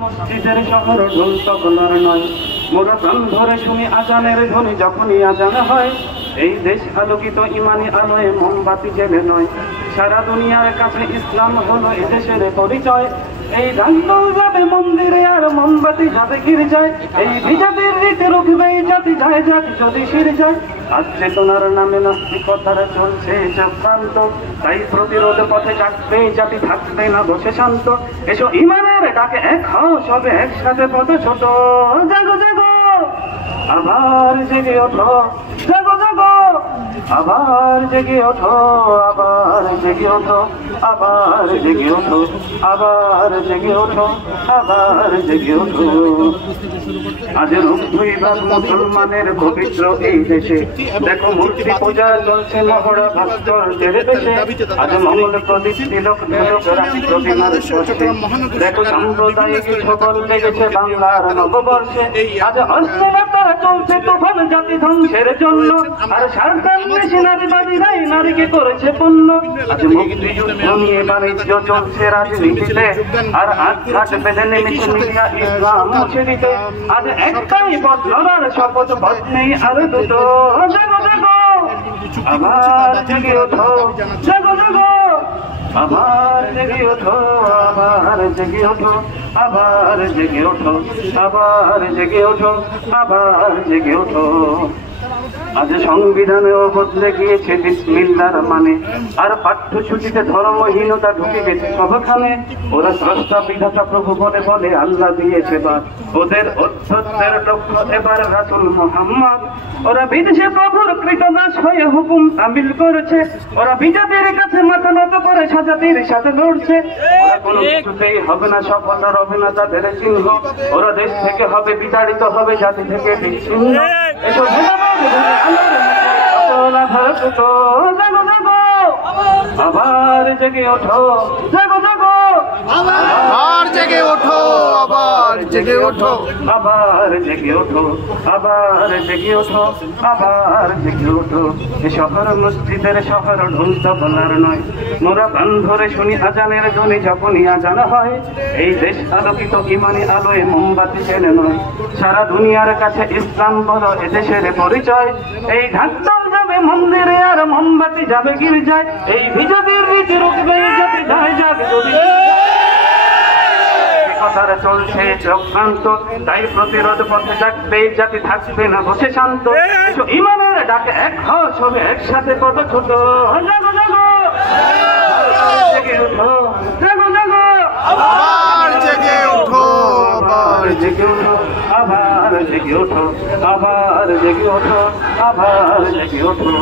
মসজিদের শহর ঢোল তবলার নয়, মোরা প্রাণ ভরে শুনি আজানের ধ্বনি যখনই আজান হয়। এই দেশ আলোকিত ইমানি আলোয় মোমবাতি জেলে নয়, সারা দুনিয়ার কাছে ইসলাম হলো এ দেশের পরিচয়। এই গান যাবে মন্দিরে আর মোমবাতি যাবে গির্জায়, এই বিজাতির রীতি রুখবে এই জাতি যায় যাক যদি শির যায়। আজ চেতনার নামে নাস্তিকতার চলছে চক্রান্ত, তাই প্রতিরোধ পথে যাবে জাতি থাকবে না বসে শান্ত। এসো ইমানের ডাকে এক হও সবে একসাথে পথ ছোট, জাগো জাগো আবার জেগে ওঠো, জাগো জাগো আবার জেগে ওঠো, আবার জেগে ওঠো, আবার জেগে ওঠো, আবার জেগে ওঠো, আবার জেগে ওঠো। আজ রুদ্ধইবাদ মুসলমানের পবিত্র এই দেশে, দেখো মূর্তি পূজা চলছে মহড়া ভাস্করদের বেশে। আজ মঙ্গল প্রদীপ তিলক তিলক রাখি প্রতিমার স্পর্শে, দেখো সাম্প্রদায়িক ছবল লেগেছে বাংলার নববর্ষে। আজ অশ্লীলতা চলছে তুফান জাতি ধ্বংসের জন্য, আর সারকার মেশিনারিবাদীরাই নারীকে করেছে পণ্য। আজ মুক্তিযুদ্ধ নিয়ে বাণিজ্য চলছে রাজনীতিতে, আর আঘাত বেঁধে নেমেছে মিডিয়া ইসলাম মুছে দিতে। আজ একটাই পথ লড়ার শপথ, পথ নেই আর দুটো, জাগো জাগো আবার জেগে ওঠো, জাগো জাগো আবার জেগে ওঠো, আবার জেগে ওঠো, আবার জেগে ওঠো, আবার জেগে ওঠো, আবার জেগে ওঠো। আজ সংবিধানেও বদলে গিয়েছে বিসমিল্লাহর মানে, আর পাঠ্যসূচিতে ধর্মহীনতা ঢুকে গেছে সবখানে। ওরা স্রষ্টা বিধাতা প্রভু বলে বলে আল্লাহ দিয়েছে বাদ, ওদের অধ্যক্ষের লক্ষ্য এবার রাসূল মুহাম্মদ। ওরা বিদেশে প্রভুর কৃতদাস হয়ে হুকুম তামিল করেছে, ওরা বিজাতির কাছে মাথা নত করে স্বজাতির সাথে লড়ছে। ওরা কোনো কিছুতেই হবে না সফল, রবে না তাদের চিহ্ন। ওরা দেশ থেকে হবে বিতাড়িত, হবে জাতি থেকে বিচ্ছিন্ন। এসব জাগো জাগো আবার জেগে ওঠো, জাগো জাগো আবার জেগে ওঠো, আবার জেগে ওঠো, আবার জেগে ওঠো, আবার জেগে ওঠো, আবার জেগে ওঠো। এ শহর মসজিদের শহর ঢোল তবলার নয়, মোরা প্রাণ ধরে শুনি আজানের ধ্বনি যখনই আজান হয়। এই দেশ আলোকিত ইমানি আলোয় মোমবাতি জেলে নয়, সারা দুনিয়ার কাছে ইসলাম বলো এ দেশের পরিচয়। এই ঢাকঢোল যাবে মন্দিরে আর মোমবাতি যাবে গির্জায়, এই বিজাতির রীতি রুখবে জাতি যায় যাক যদি চলছে চক্রান্ত, তাই প্রতিরোধ পথে যাবে জাতি থাকবে না বসে শান্ত। ইমানের ডাকে এক হও সবে একসাথে পথ ছোট, জাগো জাগো জেগে ওঠো, জাগো জাগো আবার জেগে ওঠো, আবার জেগে ওঠো, আবার জেগে ওঠো, আবার জেগে ওঠো, আবার জেগে ওঠো।